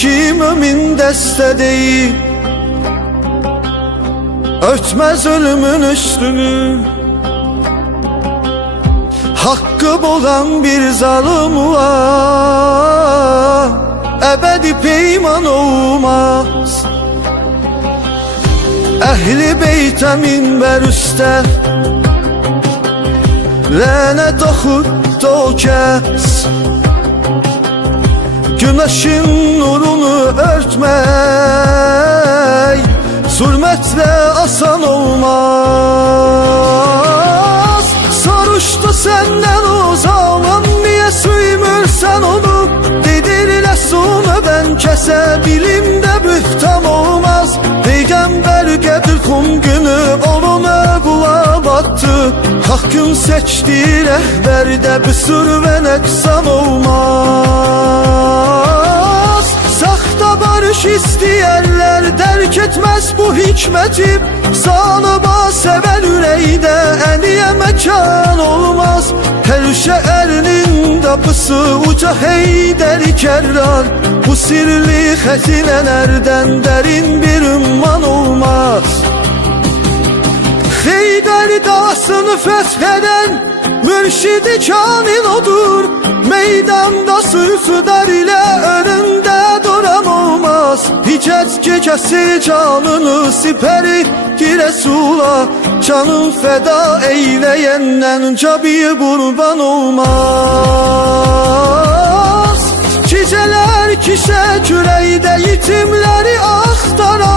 ki mümin dəstə deyil, örtmez ölümün üstünü. Hakkı bolan bir zalim var, ebedi peyman olmaz. Ehli beytə minbər üstə lənət oxutdu o kəs. Güneşin nurunu örtmək zulmətle asan olmaz. Soruşdu senden o zaman, niye suymursan onu? Dediler sonu ben kesebilim de bühtan olmaz. Peygamber Qədir Xum günü oluna bula battı. Hakkın seçtiği rehberde bir sür ve neksan olmaz. Saxta barış istəyərlər dərk etmez bu hikmeti. Sanıma seven ürəkdə əliyə məkan olmaz. Her şehrinin kapısı uca Heydər-i Kərrar. Bu sirli xəzinələrdən dərin bir ümman olmaz. Heydər dağısını fəth edən mürşidi kamil odur. Meydanda süsüdər ilə önündə duran olmaz. Hicət gecəsi canını sipəri ki Resula. Canın fəda eyləyəndən cabiyi qurban olmaz. Gecələr kişə kürəkdə yetimləri axtara.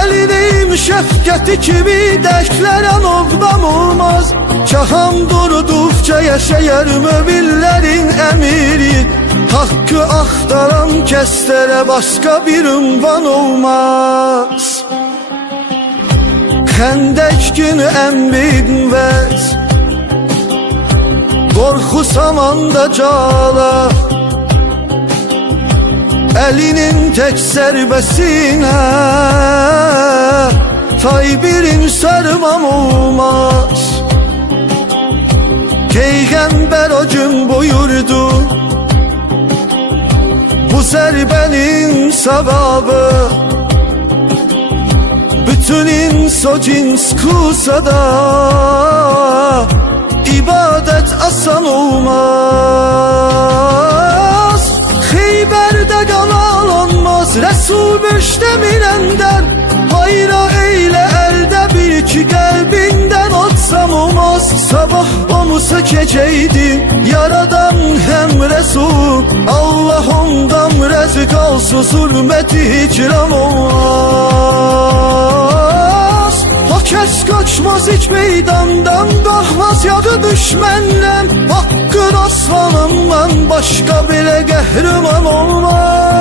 Əlinin şəfqəti kimi dəklərən ovdam olmaz. Cahan durdukça yaşayar möminlərin əmiri. Hakkı axtaran kəslərə başqa bir ünvan olmaz. Xəndək günü ən bilməz, qorxu samanda cala. Elinin tek zərbəsinə tay birin sarmam olmaz. Peygamber o gün buyurdu, bu zərbənin savabı bütün inso cins kusada. İbadet asan olmaz. Xeybərdə qalalanmaz, Resul müştəmirəndən. Hayra eyle elde bir ki kalbinden atsam olmaz. Sabah olmasa geceydi yaradan hem Resul. Allah ondan rezk olsun, zulmeti hicran olmaz. O kes kaçmaz hiç meydandan, qalxmaz yadı düşmenden. Hakkın aslanından başka bile qəhrəman olmaz.